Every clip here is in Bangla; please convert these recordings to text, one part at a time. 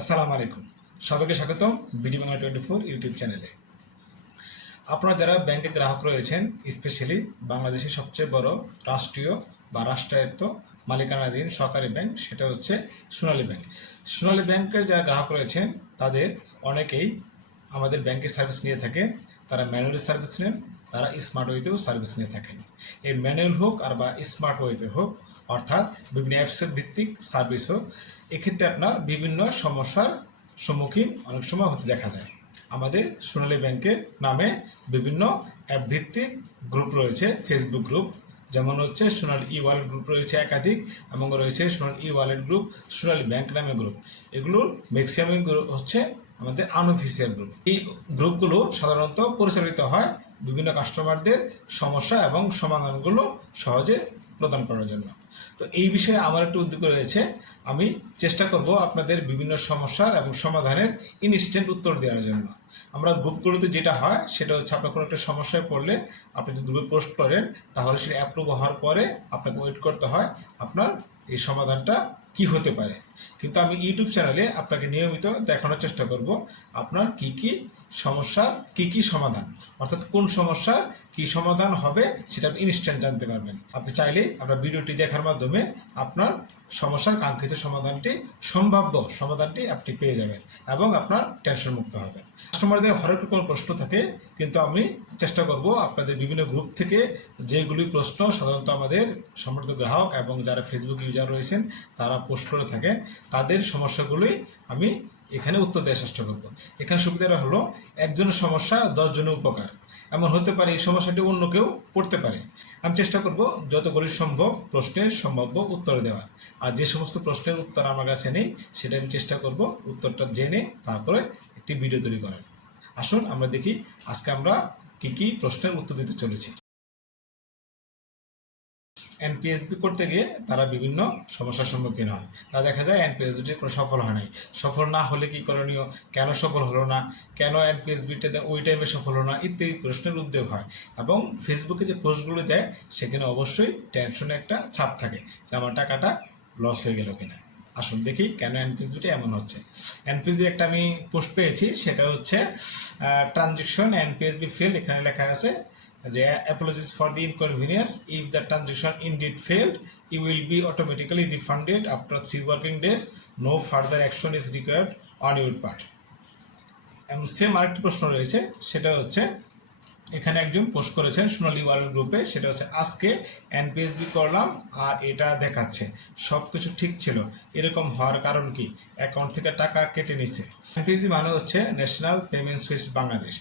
আসসালামু আলাইকুম, সবাইকে স্বাগতম বিডি বাংলা 24 ইউটিউব চ্যানেলে। আপনারা যারা ব্যাংকের গ্রাহক রয়েছেন, স্পেশালি বাংলাদেশের সবচেয়ে বড় রাষ্ট্রীয় বা রাষ্ট্রায়ত্ত মালিকানাধীন সরকারি ব্যাংক, সেটা হচ্ছে সোনালী ব্যাংক। সোনালী ব্যাংকের যারা গ্রাহক রয়েছেন তাদের অনেকেই আমাদের ব্যাংকের সার্ভিস নিয়ে থাকেন। তারা ম্যানুয়ালি সার্ভিস নেন, তারা স্মার্ট ওয়েতেও সার্ভিস নিয়ে থাকেন। এই ম্যানুয়াল হোক আর বা স্মার্ট ওয়েতে হোক, অর্থাৎ বিভিন্ন অ্যাপসের ভিত্তিক সার্ভিস হোক, এক্ষেত্রে আপনার বিভিন্ন সমস্যার সম্মুখীন অনেক সময় হতে দেখা যায়। আমাদের সোনালী ব্যাংকের নামে বিভিন্ন অ্যাপ ভিত্তিক গ্রুপ রয়েছে, ফেসবুক গ্রুপ, যেমন হচ্ছে সোনালী ই ওয়ালেট গ্রুপ রয়েছে একাধিক, এবং রয়েছে সোনালী ই ওয়ালেট গ্রুপ, সোনালী ব্যাংক নামে গ্রুপ। এগুলোর ম্যাক্সিমাম গ্রুপ হচ্ছে আমাদের আনঅফিসিয়াল গ্রুপ। এই গ্রুপগুলো সাধারণত পরিচালিত হয় বিভিন্ন কাস্টমারদের সমস্যা এবং সমাধানগুলো সহজে প্রদান করার জন্য। তো এই বিষয়ে আমার একটু উদ্যোগ রয়েছে, আমি চেষ্টা করব আপনাদের বিভিন্ন সমস্যার এবং সমাধানের ইনস্ট্যান্ট উত্তর দেওয়ার জন্য। আমরা গ্রুপগুলোতে যেটা হয় সেটা হচ্ছে, আপনার কোনো একটা সমস্যায় পড়লে আপনি যদি গ্রুপে পোস্ট করেন, তাহলে সেটা অ্যাপ্রুভ হওয়ার পরে আপনাকে ওয়েট করতে হয় আপনার এই সমাধানটা কি হতে পারে। কিন্তু আমি ইউটিউব চ্যানেলে আপনাকে নিয়মিত দেখানোর চেষ্টা করব আপনার কি কি সমস্যার কি কি সমাধান, অর্থাৎ কোন সমস্যার কি সমাধান হবে সেটা আপনি ইনস্ট্যান্ট জানতে পারবেন। আপনি চাইলেই আপনার ভিডিওটি দেখার মাধ্যমে আপনার সমস্যার কাঙ্ক্ষিত সমাধানটি, সম্ভাব্য সমাধানটি আপনি পেয়ে যাবেন এবং আপনার টেনশন মুক্ত হবেন। কাস্টমারদের হরেক রকম প্রশ্ন থাকে, কিন্তু আমি চেষ্টা করব আপনাদের বিভিন্ন গ্রুপ থেকে যেগুলি প্রশ্ন সাধারণত আমাদের সম্মানিত গ্রাহক এবং যারা ফেসবুক ইউজার রয়েছেন তারা পোস্ট করে থাকেন, তাদের সমস্যাগুলোই আমি এখানে উত্তর দেওয়ার চেষ্টা করব। এখানে সুবিধাটা হলো, একজনের সমস্যা 10 জনের উপকার। এমন হতে পারে এই সমস্যাটি অন্য কেউ পড়তে পারে। আমি চেষ্টা করব যতগুলি সম্ভব প্রশ্নের সম্ভাব্য উত্তর দেওয়ার, আর যে সমস্ত প্রশ্নের উত্তর আমার কাছে নেই সেটা আমি চেষ্টা করব উত্তরটা জেনে তারপরে একটি ভিডিও তৈরি করার। আসুন আমরা দেখি আজকে আমরা কি কি প্রশ্নের উত্তর দিতে চলেছি। এনপিএসবি করতে গিয়ে তারা বিভিন্ন সমস্যার সম্মুখীন হয়। তা দেখা যায় এনপিএসবিটি কোনো সফল হয় নাই। সফল না হলে কি করণীয়, কেন সফল হলো না, কেন এনপিএসবিটাতে ওই টাইমে সফল হলো না, ইত্যাদি প্রশ্নের উদ্যোগ হয়। এবং ফেসবুকে যে পোস্টগুলো দেয় সেখানে অবশ্যই টেনশনে একটা ছাপ থাকে যে আমার টাকাটা লস হয়ে গেল কিনা। আসুন দেখি কেন এনপিএসবিটা এমন হচ্ছে। এনপিএসবি একটা আমি পোস্ট পেয়েছি, সেটা হচ্ছে ট্রানজেকশন এনপিএসবি ফেল। এখানে লেখা আছে যে apologies for the inconvenience. If the transaction indeed failed, you will be automatically refunded after 3 working days. No further action is required on your part. এবং সেম আরেকটি প্রশ্ন রয়েছে, সেটা হচ্ছে এখানে একজন পোস্ট করেছেন সোনালী ওয়ালেট গ্রুপে, সেটা হচ্ছে আজকে এনপিএসবি করলাম আর এটা দেখাচ্ছে সব কিছু ঠিক ছিল, এরকম হওয়ার কারণ কি, অ্যাকাউন্ট থেকে টাকা কেটে নিচ্ছে। এনপিএসবি মানে হচ্ছে ন্যাশনাল পেমেন্ট সুইচ বাংলাদেশ।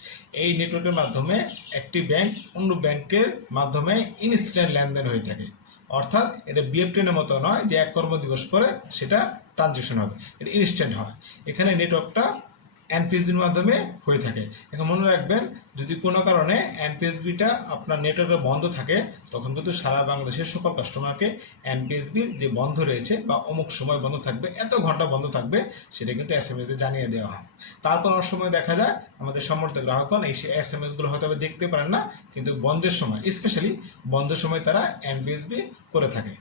এই নেটওয়ার্কের মাধ্যমে একটি ব্যাংক অন্য ব্যাংকের মাধ্যমে ইনস্ট্যান্ট লেনদেন হয়ে থাকে, অর্থাৎ এটা বিএফটিনের মতো নয় যে 1 কর্মদিবস পরে সেটা ট্রানজেকশন হবে, এটা ইনস্ট্যান্ট হয়। এখানে নেটওয়ার্কটা এনপিএসবির মাধ্যমে হয়ে থাকে। এখন মনে রাখবেন, যদি কোনো কারণে এনপিএসবিটা আপনার নেটওয়ার্কে বন্ধ থাকে, তখন কিন্তু সারা বাংলাদেশের সকল কাস্টমারকে এনপিএসবির যে বন্ধ রয়েছে বা অমুক সময় বন্ধ থাকবে, এত ঘন্টা বন্ধ থাকবে, সেটা কিন্তু এসএমএসে জানিয়ে দেওয়া হয়। তারপর অনেক সময় দেখা যায় আমাদের সম্মানিত গ্রাহকগণ এই এসএমএসগুলো হয়তো দেখতে পারেন না, কিন্তু বন্ধের সময়, স্পেশালি বন্ধের সময় তারা এনপিএসবি করে থাকে।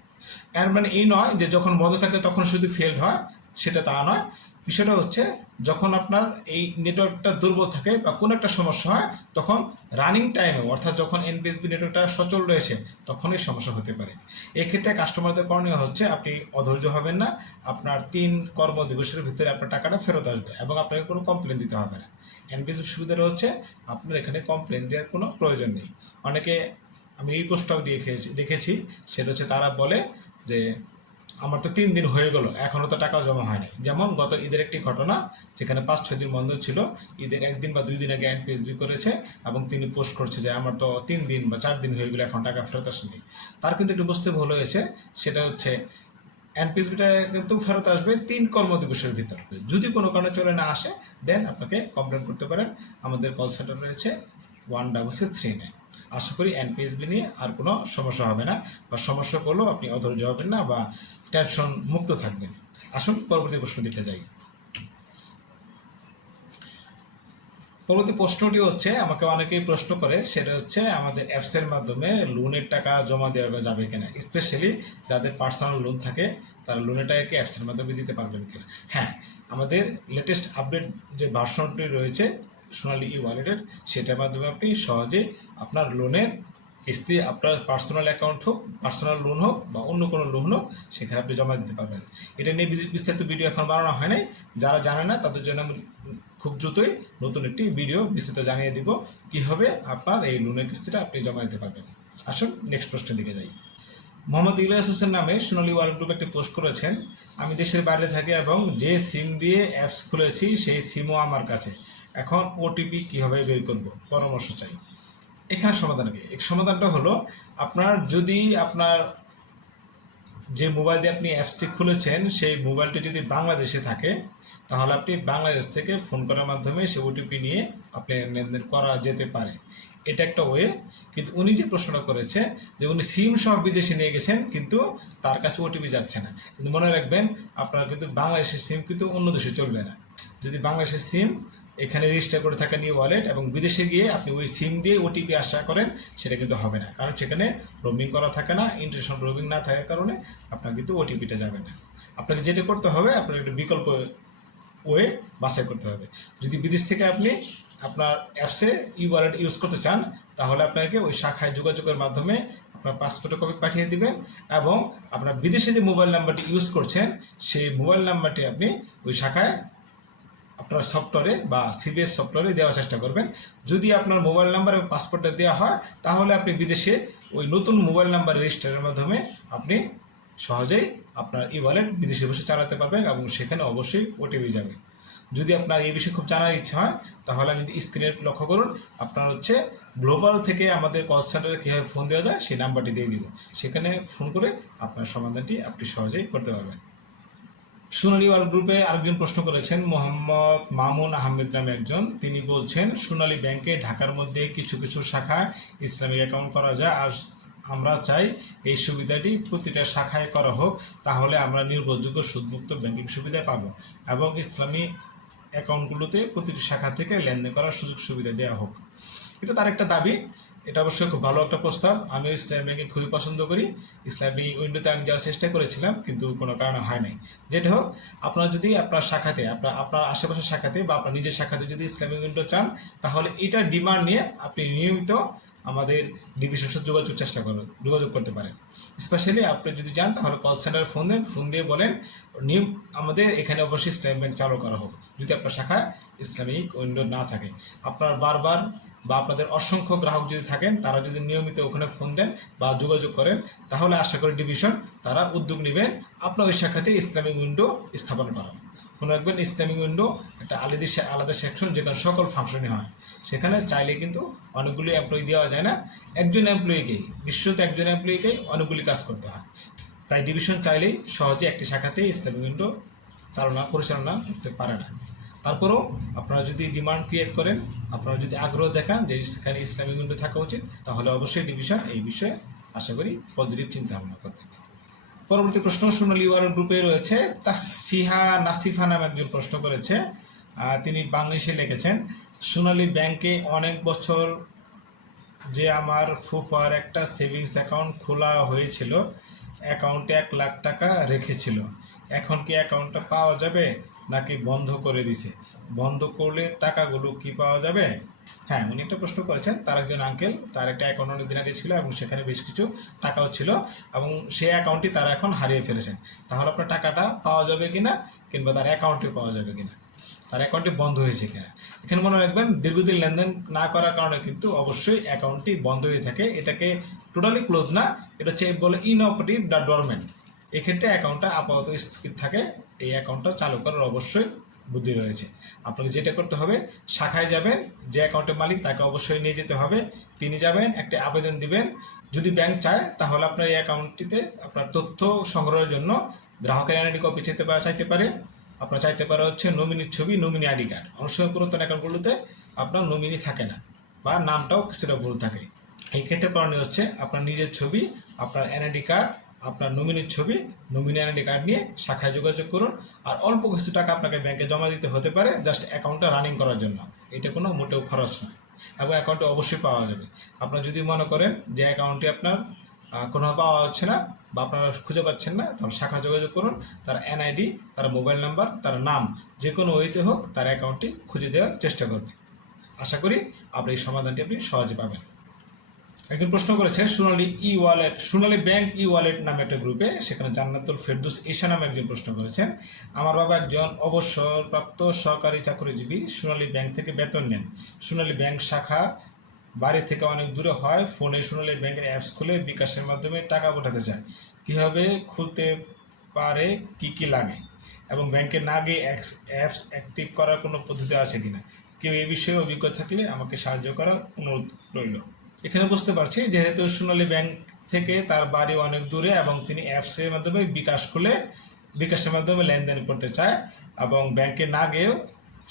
এর মানে এই নয় যে যখন বন্ধ থাকে তখন শুধু ফেলড হয়, সেটা তা নয়। বিষয়টা হচ্ছে, যখন আপনার এই নেটওয়ার্কটা দুর্বল থাকে বা কোনো একটা সমস্যা হয়, তখন রানিং টাইমে, অর্থাৎ যখন এনপিএসবি নেটওয়ার্কটা সচল রয়েছে তখনই সমস্যা হতে পারে। এক্ষেত্রে কাস্টমারদের করণীয় হচ্ছে, আপনি অধৈর্য হবেন না, আপনার 3 কর্মদিবসের ভিতরে আপনার টাকাটা ফেরত আসবে এবং আপনাকে কোনো কমপ্লেন দিতে হবে না। এনপিএসবির সুবিধাটা হচ্ছে আপনার এখানে কমপ্লেন দেওয়ার কোনো প্রয়োজন নেই। অনেকে, আমি এই পোস্টটাও দেখেছি, সেটা হচ্ছে তারা বলে যে আমার তো 3 দিন হয়ে গেল, এখনও তো টাকা জমা হয়নি। যেমন গত ঈদের একটি ঘটনা, যেখানে 5-6 দিন বন্ধ ছিল, ঈদের 1 দিন বা 2 দিন আগে এনপিএসবি করেছে এবং তিনি পোস্ট করছে যে আমার তো 3 দিন বা 4 দিন হয়ে গেলো, এখন টাকা ফেরত আসেনি। তার কিন্তু একটু বুঝতে ভুল হয়েছে, সেটা হচ্ছে এনপিএসবিটা কিন্তু ফেরত আসবে 3 কর্মদিবসের ভিতর। যদি কোনো কারণে চলে না আসে, দেন আপনাকে কমপ্লেন করতে পারেন। আমাদের কল সেন্টার রয়েছে 16639। আশা করি এনপিএসবি নিয়ে আর কোনো সমস্যা হবে না, বা সমস্যা করলেও আপনি অধৈর্য হবেন না বা টেনশন মুক্ত থাকবেন। আসুন পরবর্তী প্রশ্ন দিকে যাই। পরবর্তী প্রশ্নটি হচ্ছে, আমাকে অনেকেই প্রশ্ন করে, সেটা হচ্ছে আমাদের অ্যাপসের মাধ্যমে লোনের টাকা জমা দেওয়া যাবে কিনা, স্পেশালি যাদের পার্সোনাল লোন থাকে তারা লোনের টাকাকে অ্যাপসের মাধ্যমে দিতে পারবেন কিনা। হ্যাঁ, আমাদের লেটেস্ট আপডেট যে ভার্সনটি রয়েছে সোনালী ই ওয়ালেটের, সেটার মাধ্যমে আপনি সহজেই আপনার লোনের কিস্তি আপনার পার্সোনাল অ্যাকাউন্ট হোক, পার্সোনাল লোন হোক বা অন্য কোনো লোন হোক, সেখানে আপনি জমা দিতে পারবেন। এটা নিয়ে বিস্তারিত ভিডিও এখন বানানো হয় নাই, যারা জানে না তাদের জন্য আমি খুব দ্রুতই নতুন একটি ভিডিও বিস্তারিত জানিয়ে দিব কীভাবে আপনার এই লোনের কিস্তিটা আপনি জমা দিতে পারবেন। আসুন নেক্সট প্রশ্নের দিকে যাই। মোহাম্মদ ইলিয়াস হোসেন নামে সোনালী ওয়ালেট গ্রুপ একটি পোস্ট করেছেন, আমি দেশের বাইরে থাকি এবং যে সিম দিয়ে অ্যাপস খুলেছি সেই সিমও আমার কাছে, এখন ওটিপি কীভাবে বের করব, পরামর্শ চাই। এখানে সমাধান কি? এক সমাধানটা হলো, আপনার যদি আপনার যে মোবাইল দিয়ে আপনি অ্যাপসটি খুলেছেন সেই মোবাইলটি যদি বাংলাদেশে থাকে, তাহলে আপনি বাংলাদেশ থেকে ফোন করার মাধ্যমে সেই ওটিপি নিয়ে আপনি লেনদেন করা যেতে পারে। এটা একটা ওয়ে। কিন্তু উনি যে প্রশ্নটা করেছে যে উনি সিম সহ বিদেশে নিয়ে গেছেন কিন্তু তার কাছে ওটিপি যাচ্ছে না, কিন্তু মনে রাখবেন আপনার কিন্তু বাংলাদেশের সিম কিন্তু অন্য দেশে চলবে না। যদি বাংলাদেশের সিম এখানে রেজিস্টার করে থাকেন ই ওয়ালেট এবং বিদেশে গিয়ে আপনি ওই সিম দিয়ে ওটিপি আশা করেন, সেটা কিন্তু হবে না, কারণ সেখানে রোমিং করা থাকে না, ইন্টারন্যাশনাল রোমিং না থাকার কারণে আপনার কিন্তু ওটিপিটা যাবে না। আপনাকে যেটা করতে হবে, আপনার একটা বিকল্প ওয়ে বাছাই করতে হবে। যদি বিদেশ থেকে আপনি আপনার অ্যাপসে ই ওয়ালেট ইউজ করতে চান, তাহলে আপনাকে ওই শাখায় যোগাযোগের মাধ্যমে আপনার পাসপোর্টের কপি পাঠিয়ে দিবেন এবং আপনার বিদেশে যে মোবাইল নাম্বারটি ইউজ করছেন সেই মোবাইল নাম্বারটি আপনি ওই শাখায় আপনার সফটওয়্যারে বা সিবিএস সফটওয়্যারে দেওয়ার চেষ্টা করবেন। যদি আপনার মোবাইল নাম্বার এবং পাসপোর্টটা দেওয়া হয়, তাহলে আপনি বিদেশে ওই নতুন মোবাইল নাম্বার রেজিস্টারের মাধ্যমে আপনি সহজেই আপনার ই ওয়ালেট বিদেশে বসে চালাতে পারবেন এবং সেখানে অবশ্যই ওটিপি যাবে। যদি আপনার এই বিষয়ে খুব জানার ইচ্ছা হয়, তাহলে আমি স্ক্রিনে লক্ষ্য করুন, আপনার হচ্ছে গ্লোবাল থেকে আমাদের কল সেন্টারে কীভাবে ফোন দেওয়া যায় সেই নাম্বারটি দিয়ে দিব, সেখানে ফোন করে আপনার সমাধানটি আপনি সহজেই করতে পারবেন। সোনালী ওয়ালেট গ্রুপে আরেকজন প্রশ্ন করেছেন, মোহাম্মদ মামুন আহমেদ নামে একজন, তিনি বলছেন সোনালী ব্যাংকে ঢাকার মধ্যে কিছু কিছু শাখায় ইসলামিক অ্যাকাউন্ট করা যায়, আর আমরা চাই এই সুবিধাটি প্রতিটা শাখায় করা হোক, তাহলে আমরা নির্ভরযোগ্য সুদমুক্ত ব্যাংকিং সুবিধা পাবো এবং ইসলামী অ্যাকাউন্টগুলোতে প্রতিটি শাখা থেকে লেনদেন করার সুযোগ সুবিধা দেওয়া হোক। এটা তার একটা দাবি, এটা অবশ্যই খুব ভালো একটা প্রস্তাব। আমিও ইসলামী ব্যাংকে খুবই পছন্দ করি। ইসলামী উইন্ডোতে আমি যাওয়ার চেষ্টা করেছিলাম কিন্তু কোনো কারণে হয় নাই। যেটা হোক, আপনারা যদি আপনার শাখাতে আপনার আশেপাশের শাখাতে বা আপনার নিজের শাখাতে যদি ইসলামী উইন্ডো চান, তাহলে এটার ডিমান্ড নিয়ে আপনি নিয়মিত আমাদের ডিভিশনের সাথে যোগাযোগ করতে পারেন। স্পেশালি আপনি যদি যান তাহলে কল সেন্টারে ফোন দিয়ে বলেন আমাদের এখানে অবশ্যই ইসলামী ব্যাংক চালু করা হোক। যদি আপনার শাখায় ইসলামিক উইন্ডো না থাকে, আপনার বারবার বা আপনাদের অসংখ্য গ্রাহক যদি থাকেন, তারা যদি নিয়মিত ওখানে ফোন দেন বা যোগাযোগ করেন, তাহলে আশা করি ডিভিশন তারা উদ্যোগ নেবেন আপনার ওই শাখাতে ইসলামিক উইন্ডো স্থাপন করার। মনে রাখবেন, ইসলামিক উইন্ডো একটা আলাদা সেকশন যেখানে সকল ফাংশনই হয়। সেখানে চাইলে কিন্তু অনেকগুলি এমপ্লয়ি দেওয়া যায় না, একজন এমপ্লয়িকেই একজন এমপ্লয়িকেই অনেকগুলি কাজ করতে হয়। তাই ডিভিশন চাইলেই সহজে একটি শাখাতেই ইসলামিক উইন্ডো পরিচালনা করতে পারে না। তারপরেও আপনারা যদি ডিমান্ড ক্রিয়েট করেন, আপনারা যদি আগ্রহ দেখান যে সেখানে ইসলামিক উইন্ডো থাকা উচিত, তাহলে অবশ্যই ডিভিশন এই বিষয়ে আশা করি পজিটিভ চিন্তা ভাবনা করবে। পরবর্তী প্রশ্ন সোনালী ওয়ালেট গ্রুপে রয়েছে তাসফিহা নাসিফা নামে একজন প্রশ্ন করেছে, তিনি বাংলাদেশে লিখেছেন, সোনালী ব্যাংকে অনেক বছর যে আমার ফুফার একটা সেভিংস অ্যাকাউন্ট খোলা হয়েছিল, অ্যাকাউন্টে 1 লাখ টাকা রেখেছিল, এখন কি অ্যাকাউন্টটা পাওয়া যাবে নাকি বন্ধ করে দিছে? বন্ধ করলে টাকাগুলো কি পাওয়া যাবে? হ্যাঁ, উনি একটা প্রশ্ন করেছেন, তার একজন আঙ্কেল, তার একটা অ্যাকাউন্ট অনেকদিন আগে ছিল এবং সেখানে বেশ কিছু টাকাও ছিল এবং সেই অ্যাকাউন্টটি তারা এখন হারিয়ে ফেলেছেন। তাহলে আপনার টাকাটা পাওয়া যাবে কিনা, কিংবা তার অ্যাকাউন্টে পাওয়া যাবে কিনা, তার অ্যাকাউন্টটি বন্ধ হয়েছে কিনা। এখানে মনে রাখবেন, দীর্ঘদিন লেনদেন না করার কারণে কিন্তু অবশ্যই অ্যাকাউন্টটি বন্ধ হয়ে থাকে। এটাকে টোটালি ক্লোজ না, এটা হচ্ছে বলে ইনঅপারেটিভ বা ডরমেন্ট। এক্ষেত্রে অ্যাকাউন্টটা আপাতত স্থগিত থাকে, এই অ্যাকাউন্টটা চালু করার অবশ্যই বুদ্ধি রয়েছে। আপনাকে যেটা করতে হবে, শাখায় যাবেন, যে অ্যাকাউন্টের মালিক তাকে অবশ্যই নিয়ে যেতে হবে, তিনি যাবেন, একটা আবেদন দিবেন। যদি ব্যাংক চায় তাহলে আপনার এই অ্যাকাউন্টটিতে আপনার তথ্য সংগ্রহের জন্য গ্রাহকের এনআইডি কপি চাইতে পারে, আপনার চাইতে পারে হচ্ছে নমিনির ছবি, নমিনি আইডি কার্ড। অনেক সময় পুরাতন অ্যাকাউন্টগুলোতে আপনার নমিনি থাকে না বা নামটাও কিছুটা ভুল থাকে। এই ক্ষেত্রে করণীয় হচ্ছে আপনার নিজের ছবি, আপনার এনআইডি কার্ড, আপনার নমিনির ছবি, নমিনি এনআইডি কার্ড নিয়ে শাখায় যোগাযোগ করুন। আর অল্প কিছু টাকা আপনাকে ব্যাংকে জমা দিতে হতে পারে জাস্ট অ্যাকাউন্টটা রানিং করার জন্য, এটা কোনো মোটেও খরচ নয় এবং অ্যাকাউন্টে অবশ্যই পাওয়া যাবে। আপনার যদি মনে করেন যে অ্যাকাউন্টটি আপনার কোনোভাবে পাওয়া হচ্ছে না, বা আপনারা খুঁজে পাচ্ছেন না, তাহলে শাখা যোগাযোগ করুন। তার এনআইডি, তার মোবাইল নাম্বার, তার নাম যে কোনো ওয়েতে হোক তার অ্যাকাউন্টটি খুঁজে দেওয়ার চেষ্টা করবে। আশা করি আপনি এই সমাধানটি আপনি সহজে পাবেন। একজন প্রশ্ন করেছেন সোনালী ব্যাংক ই ওয়ালেট নামে একটা গ্রুপে, সেখানে জান্নাতুল ফেরদৌস ঈশা নামে একজন প্রশ্ন করেছেন, আমার বাবা একজন অবসরপ্রাপ্ত সরকারি চাকরিজীবী, সোনালী ব্যাংক থেকে বেতন নেন। সোনালী ব্যাংক শাখা বাড়ি থেকে অনেক দূরে হয়, ফোনে সোনালী ব্যাংকের অ্যাপস খুলে বিকাশের মাধ্যমে টাকা পাঠাতে চায়, কীভাবে খুলতে পারে, কি কি লাগে, এবং ব্যাংকে না গিয়ে অ্যাপস অ্যাক্টিভ করার কোনো পদ্ধতি আছে কিনা, কেউ এই বিষয়ে অভিজ্ঞ থাকলে আমাকে সাহায্য করার অনুরোধ রইল। এখানে বুঝতে পারছি যেহেতু সোনালী ব্যাংক থেকে তার বাড়ি অনেক দূরে এবং তিনি অ্যাপসের মাধ্যমে বিকাশের মাধ্যমে লেনদেন করতে চায় এবং ব্যাংকে না গিয়েও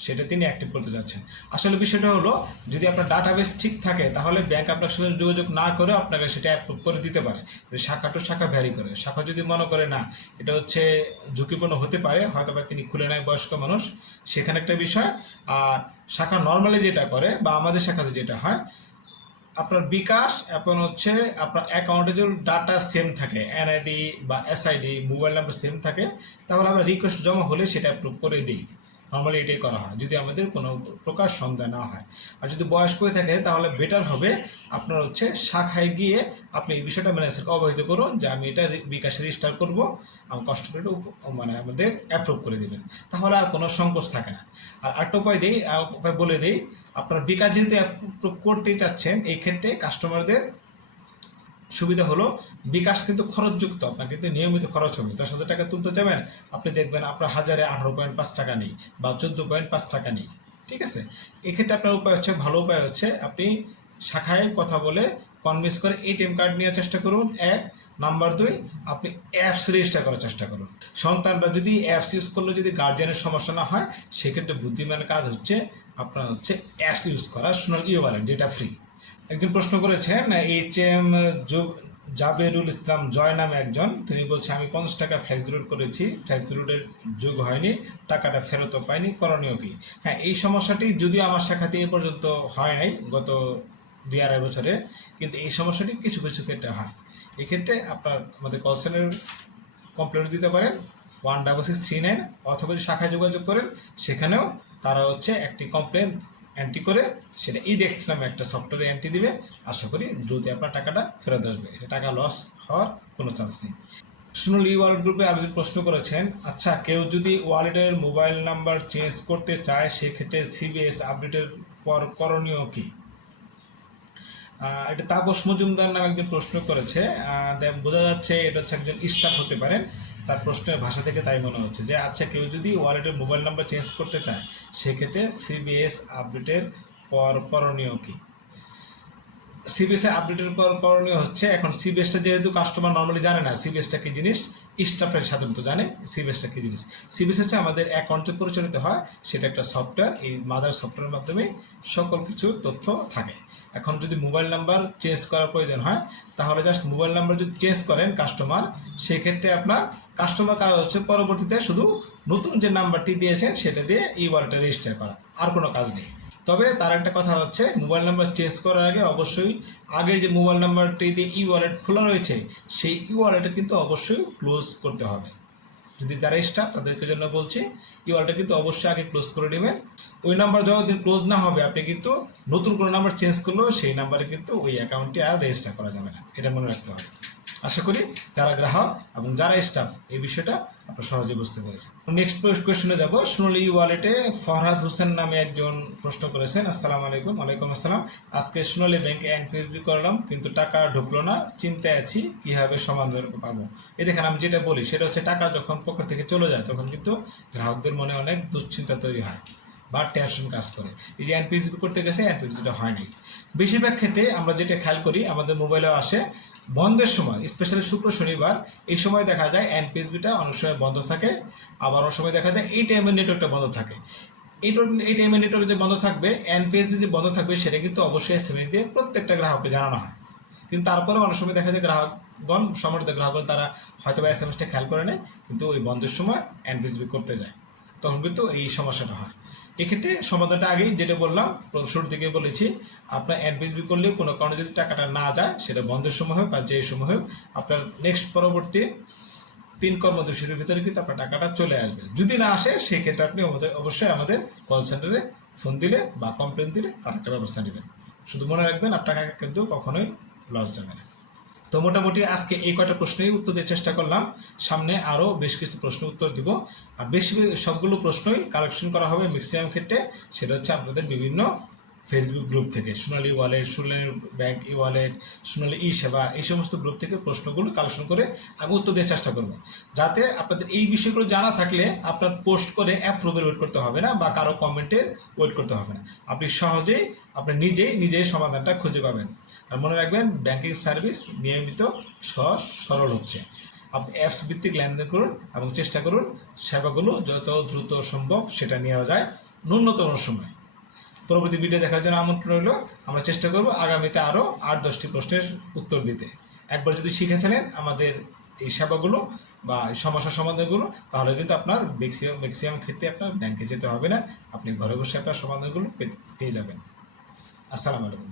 সেটা তিনি অ্যাক্টিভ করতে চাচ্ছেন। আসলে বিষয়টা হলো, যদি আপনার ডাটাবেস ঠিক থাকে তাহলে ব্যাংক আপনার সাথে যোগাযোগ না করে আপনাকে সেটা অ্যাপ্রুভ করে দিতে পারে। শাখা টু শাখা ভ্যারি করে। শাখা যদি মনে করে না এটা হচ্ছে ঝুঁকিপূর্ণ হতে পারে, হয়তো বা তিনি খুলে নেয় বয়স্ক মানুষ, সেখানে একটা বিষয়। আর শাখা নর্মালি যেটা করে বা আমাদের শাখাতে যেটা হয়, আপনার বিকাশ এবং হচ্ছে আপনার অ্যাকাউন্টে যদি ডাটা সেম থাকে, এনআইডি বা এসআইডি মোবাইল নাম্বার সেম থাকে, তাহলে আমরা রিকোয়েস্ট জমা হলে সেটা অ্যাপ্রুভ করে দিই। নর্মালি এটাই করা হয় যদি আমাদের কোনো প্রকার সন্দেহ না হয়। আর যদি বয়স্ক হয়ে থাকে তাহলে বেটার হবে আপনার হচ্ছে শাখায় গিয়ে আপনি এই বিষয়টা ম্যানেজারকে অবহিত করুন যে আমি এটা বিকাশে রেজিস্টার করবো, আমার কষ্ট করে মানে আমাদের অ্যাপ্রুভ করে দেবেন, তাহলে আর কোনো সংকোচ থাকে না। আর একটা উপায় বলে দিই, আপনার বিকাশ যেহেতু অ্যাপ্রুভ করতেই চাচ্ছেন, এই ক্ষেত্রে কাস্টমারদের সুবিধা হলো বিকাশ কিন্তু খরচযুক্ত, আপনার কিন্তু নিয়মিত খরচ হবে। 10,000 টাকা তুলতে যাবেন, আপনি দেখবেন আপনার 18.5 টাকা নেই বা 14.5 টাকা নেই, ঠিক আছে। এক্ষেত্রে আপনার উপায় হচ্ছে, ভালো উপায় হচ্ছে আপনি শাখায় কথা বলে কনভিন্স করে এটিএম কার্ড নেওয়ার চেষ্টা করুন, 1 নাম্বার 2 আপনি অ্যাপস রেজিস্টার করার চেষ্টা করুন। সন্তানরা যদি অ্যাপস ইউজ করলে যদি গার্জিয়ানের সমস্যা না হয়, সেক্ষেত্রে বুদ্ধিমানের কাজ হচ্ছে আপনার হচ্ছে অ্যাপস ইউজ করা, সোনালী ই ওয়ালেট যেটা ফ্রি। একজন প্রশ্ন করেছেন HM জাবেরুল ইসলাম জয় নামে একজন, তিনি বলছে আমি 50 টাকা ফ্লেক্স রুট করেছি, ফ্লেক্স রুটের যোগ হয়নি, টাকাটা ফেরতও পাইনি, করণীয় কি? হ্যাঁ, এই সমস্যাটি যদিও আমার শাখাতে এ পর্যন্ত হয় নাই গত 2-2.5 বছরে, কিন্তু এই সমস্যাটি কিছু কিছু ক্ষেত্রে হয়। এক্ষেত্রে আপনার আমাদের কল সেন্টারে কমপ্লেন দিতে পারেন 16639, অথবা যদি শাখায় যোগাযোগ করেন সেখানেও তারা হচ্ছে একটি কমপ্লেন এন্ট্রি করে সেটা ইডেক্স নামে একটা সফটওয়্যারে এন্ট্রি দিবে। আশা করি দ্রুত আপনার টাকাটা ফেরত আসবে, এটা টাকা লস হওয়ার কোনো চান্স নেই। সোনালী ই ওয়ালেট গ্রুপে আপনি প্রশ্ন করেছেন, আচ্ছা কেউ যদি ওয়ালেটের মোবাইল নাম্বার চেঞ্জ করতে চায় সেক্ষেত্রে সিবিএস আপডেটের পর করণীয় কি? এটা তাপস মজুমদার নামে একজন প্রশ্ন করেছে, বোঝা যাচ্ছে এটা হচ্ছে একজন স্টাফ হতে পারেন, তার প্রশ্নের ভাষা থেকে তাই মনে হচ্ছে যে আচ্ছা কেউ যদি ওয়ালেটের মোবাইল নাম্বার চেঞ্জ করতে চায় সেক্ষেত্রে সিবিএস আপডেটের পর করণীয় কি? সিবিএস আপডেটের পর করণীয় হচ্ছে, এখন সিবিএসটা যেহেতু কাস্টমার নর্মালি জানে না সিবিএসটা কি জিনিস, স্টাফের সাধারণত জানে সিবিএসটা কি জিনিস। সিবিএস হচ্ছে আমাদের অ্যাকাউন্ট যে পরিচালিত হয় সেটা একটা সফটওয়্যার, এই মাদার সফটওয়্যারের মাধ্যমে সকল কিছুর তথ্য থাকে। এখন যদি মোবাইল নাম্বার চেঞ্জ করার প্রয়োজন হয় তাহলে জাস্ট মোবাইল নাম্বার যদি চেঞ্জ করেন কাস্টমার, সেক্ষেত্রে আপনার কাস্টমার কাজ হচ্ছে পরবর্তীতে শুধু নতুন যে নাম্বারটি দিয়েছেন সেটা দিয়ে ই ওয়ালেটে রেজিস্টার করা, আর কোনো কাজ নেই। তবে তার একটা কথা হচ্ছে, মোবাইল নাম্বার চেঞ্জ করার আগে অবশ্যই আগের যে মোবাইল নাম্বারটি দিয়ে ই ওয়ালেট খোলা রয়েছে সেই ই ওয়ালেটে কিন্তু অবশ্যই ক্লোজ করতে হবে। যদি যারা স্টাফ তাদেরকে জন্য বলছি, ই ওয়ালেটটা কিন্তু অবশ্যই আগে ক্লোজ করে নেবেন। ওই নাম্বার যতদিন ক্লোজ না হবে আপনি কিন্তু নতুন কোনো নাম্বার চেঞ্জ করলেও সেই নাম্বারে কিন্তু ওই অ্যাকাউন্টটি আর রেজিস্টার করা যাবে না, এটা মনে রাখতে হবে। আশা করি যারা গ্রাহক এবং যারা স্টাফ এই বিষয়টা আপনারা সহজে বুঝতে পেরেছেন। নেক্সট কোয়েশ্চনে যাব। সোনালী ই ওয়ালেটে ফরহাদ হোসেন নামে একজন প্রশ্ন করেছেন, আসসালামু আলাইকুম। ওয়ালাইকুম আসসালাম। আজকে সোনালী ব্যাংকে এনপিএসবি করলাম কিন্তু টাকা ঢুকলো না, চিন্তায় আছি কিভাবে সমাধান পাবো। এই দেখেন আমি যেটা বলি সেটা হচ্ছে, টাকা যখন পকেট থেকে চলে যায় তখন কিন্তু গ্রাহকদের মনে অনেক দুশ্চিন্তা তৈরি হয় বা টেনশন কাজ করে। এই যে এনপিএসবি করতে গেছে এনপিএসবিটা হয়নি। বেশিরভাগ ক্ষেত্রে আমরা যেটা খেয়াল করি আমাদের মোবাইলেও আসে, বন্ধের সময় স্পেশালি শুক্র শনিবার এই সময় দেখা যায় এনপিএসবিটা অনেক সময় বন্ধ থাকে, আবার অনেক সময় দেখা যায় এই টাইমের নেটওয়ার্কটা বন্ধ থাকে। এই টাইমের নেটওয়ার্ক যে বন্ধ থাকবে, এনপিএসবি যে বন্ধ থাকবে সেটা কিন্তু অবশ্যই এসএমএস দিয়ে প্রত্যেকটা গ্রাহককে জানানো হয়। কিন্তু তারপরে অনেক সময় দেখা যায় গ্রাহকগণ, সম্মানিত গ্রাহকগণ তারা হয়তো বা এসএমএসটা খেয়াল করে নেয় কিন্তু ওই বন্ধের সময় এনপিএসবি করতে যায়, তখন কিন্তু এই সমস্যাটা হয়। এক্ষেত্রে সমাধানটা আগেই যেটা বললাম শুরুর দিকে বলেছি, আপনার এনপিএসবি করলে কোনো কারণে যদি টাকাটা না যায়, সেটা বন্ধের সময় হোক বা যে সময় হোক, আপনার নেক্সট পরবর্তী 3 কর্মদিবসের ভিতরে কিন্তু আপনার টাকাটা চলে আসবে। যদি না আসে সেক্ষেত্রে আপনি অবশ্যই আমাদের কল সেন্টারে ফোন দিলে বা কমপ্লেন দিলে তার একটা ব্যবস্থা নেবেন। শুধু মনে রাখবেন আপনার টাকা কিন্তু কখনোই লস যাবে না। তো মোটামুটি আজকে এই কয়টা প্রশ্নের উত্তর দেওয়ার চেষ্টা করলাম। সামনে আরও বেশ কিছু প্রশ্ন উত্তর দিব। আর বেশি সবগুলো প্রশ্নই কালেকশন করা হবে ম্যাক্সিমাম ক্ষেত্রে, সেটা হচ্ছে আপনাদের বিভিন্ন ফেসবুক গ্রুপ থেকে, সোনালী ওয়ালেট, সোনালী ব্যাংক ই ওয়ালেট, সোনালী ই সেবা, এই সমস্ত গ্রুপ থেকে প্রশ্নগুলো কালেকশন করে আমি উত্তর দেওয়ার চেষ্টা করব, যাতে আপনাদের এই বিষয়গুলো জানা থাকলে আপনার পোস্ট করে অ্যাপ্রুভের ওয়েট করতে হবে না বা কারো কমেন্টের ওয়েট করতে হবে না। আপনি সহজেই আপনি নিজেই সমাধানটা খুঁজে পাবেন। আর মনে রাখবেন, ব্যাংকিং সার্ভিস নিয়মিত সহজ সরল হচ্ছে। আপনি অ্যাপস ভিত্তিক লেনদেন করুন এবং চেষ্টা করুন সেবাগুলো যত দ্রুত সম্ভব সেটা নেওয়া যায় ন্যূনতম সময়। পরবর্তী ভিডিও দেখার জন্য আমন্ত্রণ রইল। আমরা চেষ্টা করব আগামীতে আরও 8-10টি প্রশ্নের উত্তর দিতে। একবার যদি শিখে ফেলেন আমাদের এই সেবাগুলো বা সমস্যার সমাধানগুলো, তাহলে কিন্তু আপনার ম্যাক্সিমাম ক্ষেত্রে আপনার ব্যাংকে যেতে হবে না, আপনি ঘরে বসে আপনার সমাধানগুলো পেয়ে যাবেন। আসসালামু আলাইকুম।